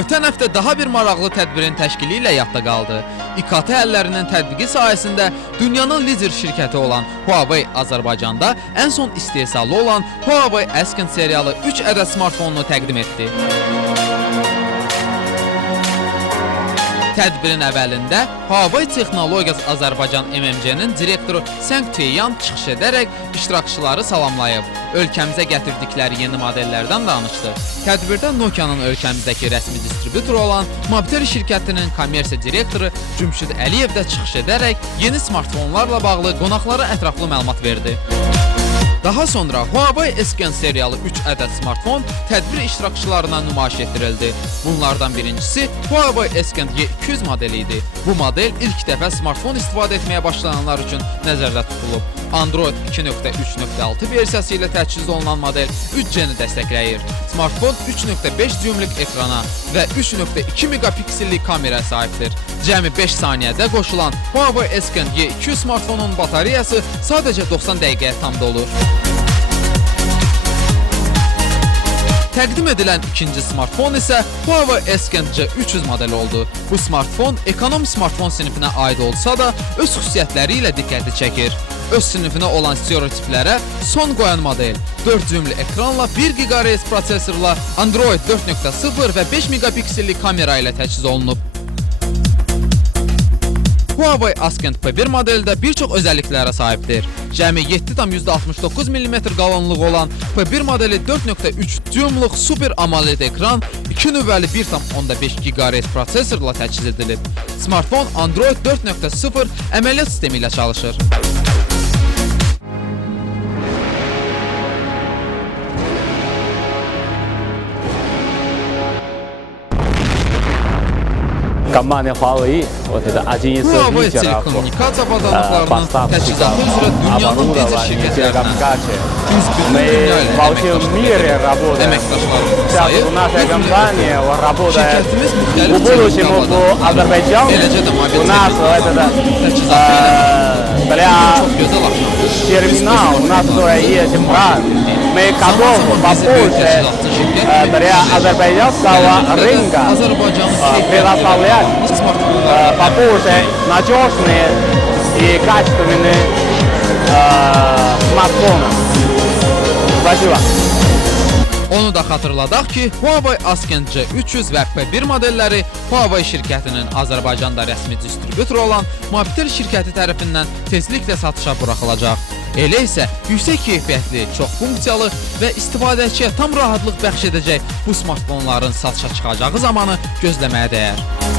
ötən həftə daha bir maraqlı tədbirin təşkili ilə yadda qaldı. İKT əllərinin tətbiqi sayəsində dünyanın lider şirkəti olan Huawei Azərbaycanda ən son istehsalı olan Huawei Ascend seriyalı 3 ədəd smartfonunu təqdim etdi. Tədbirin əvvəlində Huawei Texnologiyası Azərbaycan MMC-nin direktoru Seng Teyan çıxış edərək iştirakçıları salamlayıb. Ölkəmizə gətirdikləri yeni modellərdən danışdı. Tədbirdə Nokia'nın ölkəmizdəki rəsmi distributoru olan Mobitel şirkətinin kommersiya direktoru Cümşid Əliyev də çıxış edərək yeni smartfonlarla bağlı qonaqlara ətraflı məlumat verdi. Daha sonra Huawei Ascend seriyalı 3 ədəd smartfon tədbir iştirakçılarına nümayiş etdirildi. Bunlardan birincisi Huawei Ascend Y200 modeli idi. Bu model ilk dəfə smartfon istifadə etməyə başlayanlar üçün nəzərdə tutulub. Android 2.3.6 versiyası ilə təchiz olunan model 3G-ni dəstəkləyir. Smartfon 3.5 düymlük ekrana və 3.2 megapiksellik kameraya sahibdir. Cəmi 5 saniyədə qoşulan Huawei Ascend Y200 smartfonun batareyası sadəcə 90 dəqiqəyə tam dolur. Təqdim edilən ikinci smartfon isə Huawei Ascend C300 modeli oldu. Bu smartfon ekonom smartfon sinifinə aid olsa da öz xüsusiyyətləri ilə diqqəti çəkir. Öz sinifinə olan stereotiplərə son qoyan model 4 düymlü ekranla 1 GHz prosesorla Android 4.0 və 5 megapiksellik kamera ilə təchiz olunub. Huawei Ascend P1 modeli də bir çox özəlliklərə sahibdir. Cəmi 7,69 mm qalınlığı olan P1 modeli 4.3 düymlük Super AMOLED ekran, 2 növbəli 1,5 GHz prosesorla təchiz edilib. Smartfon Android 4.0 əməliyyat sistemi ilə çalışır. Компания Huawei, вот это один из Huawei лидеров telekommunikasiya avadanlıqlarının təchizatı üzrə dünyanın lider şirkətlərindən. Мы во всем mире работаем. Əməkdaşlarımız Сейчас sayı наша компания работает şirkətimiz в müxtəlif будущем в Азербайджане. Eləcə də mobil У нас для çox gözəl axşamdır. терминал, у нас уже есть брат. Мы готовы попозже для азербайджанского рынка предоставлять попозже надежные и качественные смартфоны. Спасибо. Onu da xatırladaq ki, Huawei Ascend C300 və P1 modelləri Huawei şirkətinin Azərbaycanda rəsmi distributoru olan Mobitel şirkəti tərəfindən tezliklə satışa buraxılacaq. Elə isə yüksək keyfiyyətli, çox funksiyalı və istifadəçiyə tam rahatlıq bəxş edəcək bu smartfonların satışa çıxacağı zamanı gözləməyə dəyər.